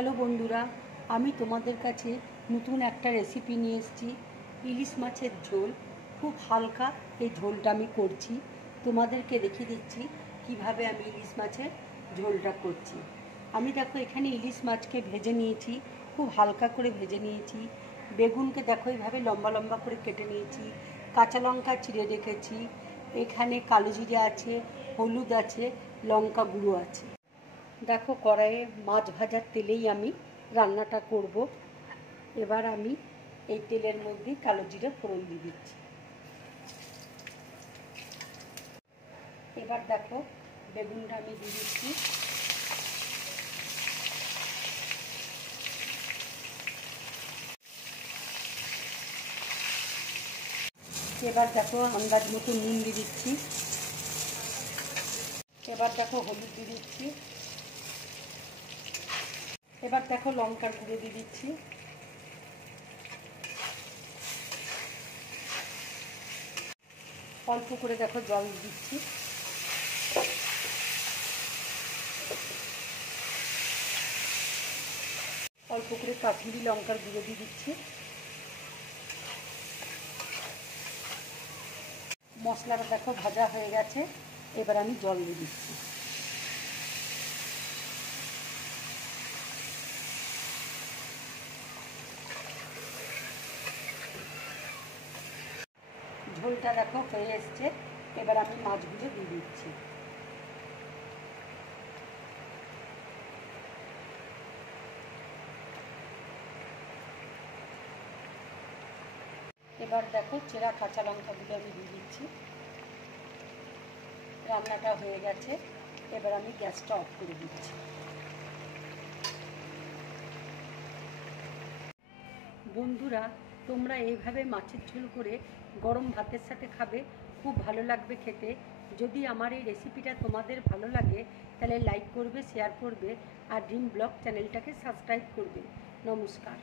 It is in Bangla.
হ্যালো বন্ধুরা, আমি তোমাদের কাছে নতুন একটা রেসিপি নিয়ে এসেছি। ইলিশ মাছের ঝোল। খুব হালকা এই ঝোলটা আমি করছি। তোমাদেরকে দেখিয়ে দিচ্ছি কিভাবে আমি ইলিশ মাছের ঝোলটা করছি। আমি দেখো এখানে ইলিশ মাছকে ভেজে নিয়েছি, খুব হালকা করে ভেজে নিয়েছি। বেগুনকে দেখো এইভাবে লম্বা লম্বা করে কেটে নিয়েছি। কাঁচা লঙ্কা চিড়ে রেখেছি। এখানে কালো জিরে আছে, হলুদ আছে, লঙ্কা গুঁড়ো আছে। দেখো কড়াইয়ে মাছ ভাজার তেলেই আমি রান্নাটা করব। এবার আমি এই তেলের মধ্যে কালো জিরে ফোড়ন দিয়ে দিচ্ছি। এবার দেখো বেগুনটা আমি দিয়ে দিচ্ছি। এবার দেখো আন্দাজ মতো নুন দিয়ে দিচ্ছি। এবার দেখো হলুদ দিয়ে দিচ্ছি। এবার দেখো লঙ্কার গুঁড়ো দিয়ে দিচ্ছি। অল্প করে দেখো জল দিচ্ছি। অল্প করে কাশ্মীরি লঙ্কার গুঁড়ো দিয়ে দিচ্ছি। মশলাটা দেখো ভাজা হয়ে গেছে। এবার আমি জল দিয়ে দিচ্ছি। ঝোলটা দেখো হয়ে এসছে। এবার আমি মাছগুলো দিয়ে দিচ্ছি। এবার দেখো চেরা কাঁচা লঙ্কাগুলো আমি দিয়ে দিচ্ছি। রান্নাটা হয়ে গেছে। এবার আমি গ্যাসটা অফ করে দিচ্ছি। বন্ধুরা, তোমরা এইভাবে মাছের ঝোল করে গরম ভাতের সাথে খাবে, খুব ভালো লাগবে খেতে। যদি আমার এই রেসিপিটা তোমাদের ভালো লাগে তাহলে লাইক করবে, শেয়ার করবে আর ড্রিম ব্লগ চ্যানেলটাকে সাবস্ক্রাইব করবে। নমস্কার।